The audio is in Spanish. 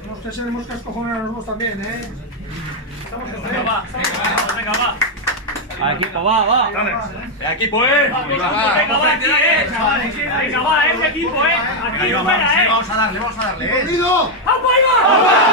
Tenemos que ser moscas cojones a los dos también, Venga, va. Al equipo, va. Dale. Equipo, Venga, va, aquí, Venga, va, equipo, Aquí fuera, Vamos a darle, ¡Corrido! ¡Vamos, ahí va!